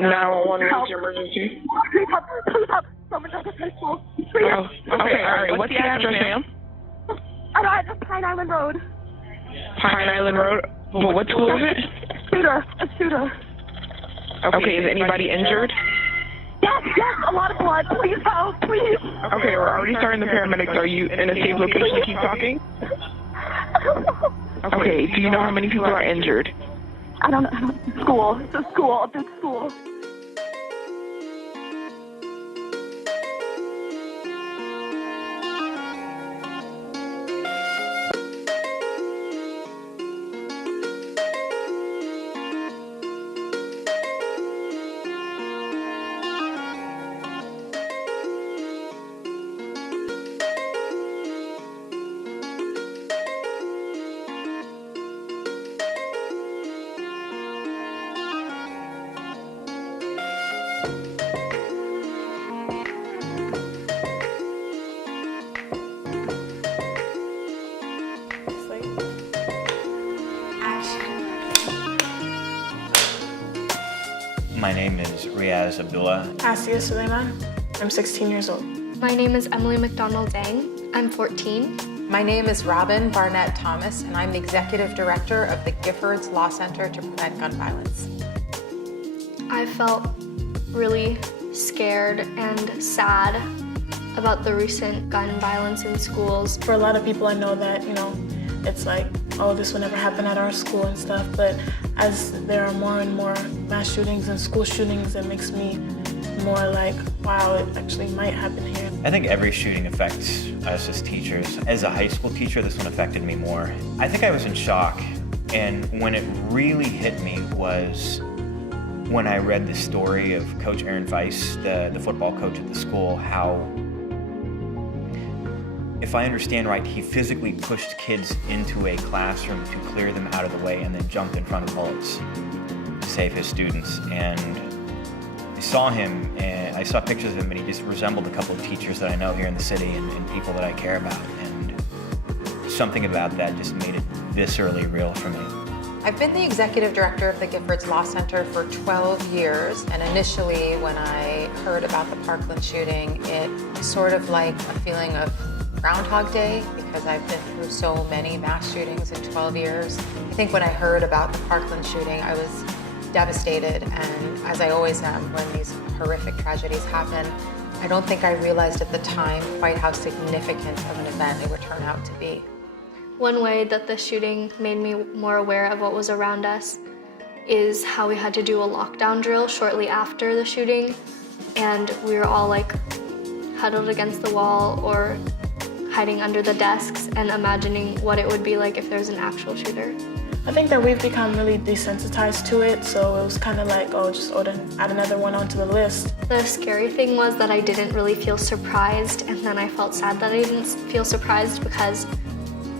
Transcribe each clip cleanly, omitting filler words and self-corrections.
911 is your emergency. Please help. Someone just high school. Please. Oh, okay, all right. What's the address, ma'am? I know, just Pine Island Road. Pine Island Road. Well, what school is it? A shooter. Okay, is anybody injured? Yes, a lot of blood. Please help, please. Okay, we're already starting the paramedics. Are you in a safe location? Keep talking. Okay, do you know how many people are injured? I don't know. School. It's a school. A big school. My name is Riaz, Abdullo. Sulaiman. I'm 16 years old. My name is Emily Mcdonell-Deng. I'm 14. My name is Robyn Barnett Tomas, and I'm the Executive Director of the Giffords Law Center to Prevent Gun Violence. I felt really scared and sad about the recent gun violence in schools. For a lot of people, I know that, it's like, oh, this will never happen at our school and stuff, but as there are more and more mass shootings and school shootings, it makes me more like, wow, it actually might happen here. I think every shooting affects us as teachers. As a high school teacher, this one affected me more. I think I was in shock, and when it really hit me was when I read the story of Coach Aaron Weiss, the football coach at the school, how, if I understand right, he physically pushed kids into a classroom to clear them out of the way and then jumped in front of bullets to save his students. And I saw him, and I saw pictures of him, and he just resembled a couple of teachers that I know here in the city and people that I care about. And something about that just made it viscerally real for me. I've been the Executive Director of the Giffords Law Center for 12 years, and initially when I heard about the Parkland shooting, it was sort of like a feeling of Groundhog Day, because I've been through so many mass shootings in 12 years. I think when I heard about the Parkland shooting, I was devastated, and as I always am when these horrific tragedies happen, I don't think I realized at the time quite how significant of an event it would turn out to be. One way that the shooting made me more aware of what was around us is how we had to do a lockdown drill shortly after the shooting, and we were all like huddled against the wall or hiding under the desks and imagining what it would be like if there's an actual shooter. I think that we've become really desensitized to it, so it was kind of like, oh, just add another one onto the list. The scary thing was that I didn't really feel surprised, and then I felt sad that I didn't feel surprised because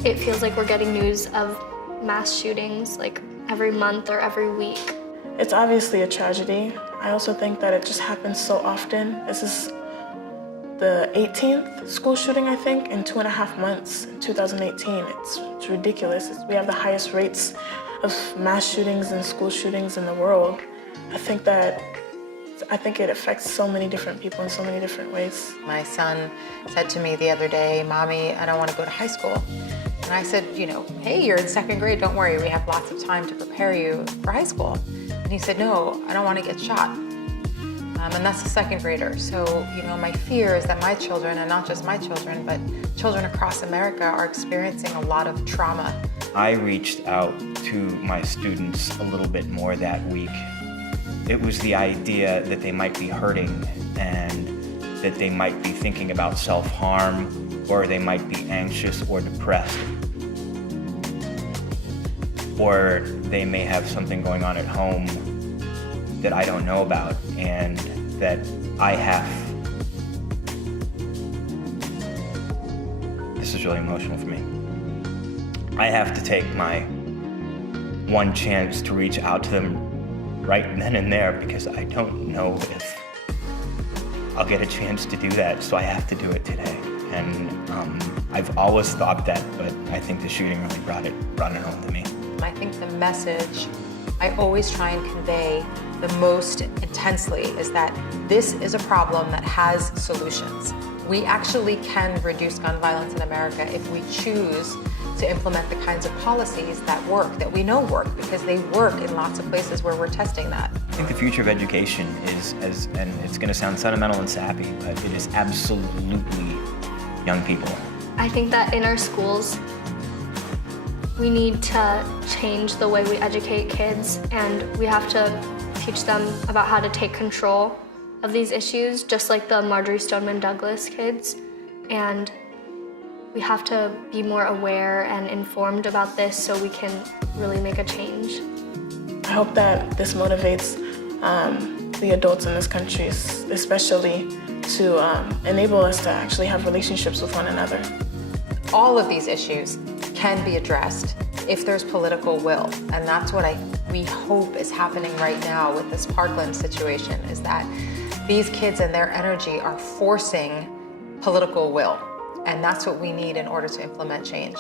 it feels like we're getting news of mass shootings like every month or every week. It's obviously a tragedy. I also think that it just happens so often. This is the 18th school shooting, I think, in 2.5 months in 2018. It's ridiculous. We have the highest rates of mass shootings and school shootings in the world. I think it affects so many different people in so many different ways. My son said to me the other day, "Mommy, I don't want to go to high school." And I said, hey, you're in 2nd grade, don't worry, we have lots of time to prepare you for high school. And he said, no, I don't want to get shot. And that's a 2nd grader. So, my fear is that my children, and not just my children, but children across America are experiencing a lot of trauma. I reached out to my students a little bit more that week. It was the idea that they might be hurting and that they might be thinking about self-harm, or they might be anxious or depressed, or they may have something going on at home that I don't know about and that I have. This is really emotional for me. I have to take my one chance to reach out to them right then and there, because I don't know if I'll get a chance to do that, so I have to do it today. And I've always thought that, but I think the shooting really brought it home to me. I think the message I always try and convey the most intensely is that this is a problem that has solutions. We actually can reduce gun violence in America if we choose to implement the kinds of policies that work, that we know work, because they work in lots of places where we're testing that. I think the future of education is, and it's going to sound sentimental and sappy, but it is absolutely young people. I think that in our schools, we need to change the way we educate kids, and we have to teach them about how to take control of these issues, just like the Marjory Stoneman Douglas kids. And we have to be more aware and informed about this so we can really make a change. I hope that this motivates the adults in this country, especially to enable us to actually have relationships with one another. All of these issues can be addressed if there's political will, and that's what we hope is happening right now with this Parkland situation, is that these kids and their energy are forcing political will, and that's what we need in order to implement change.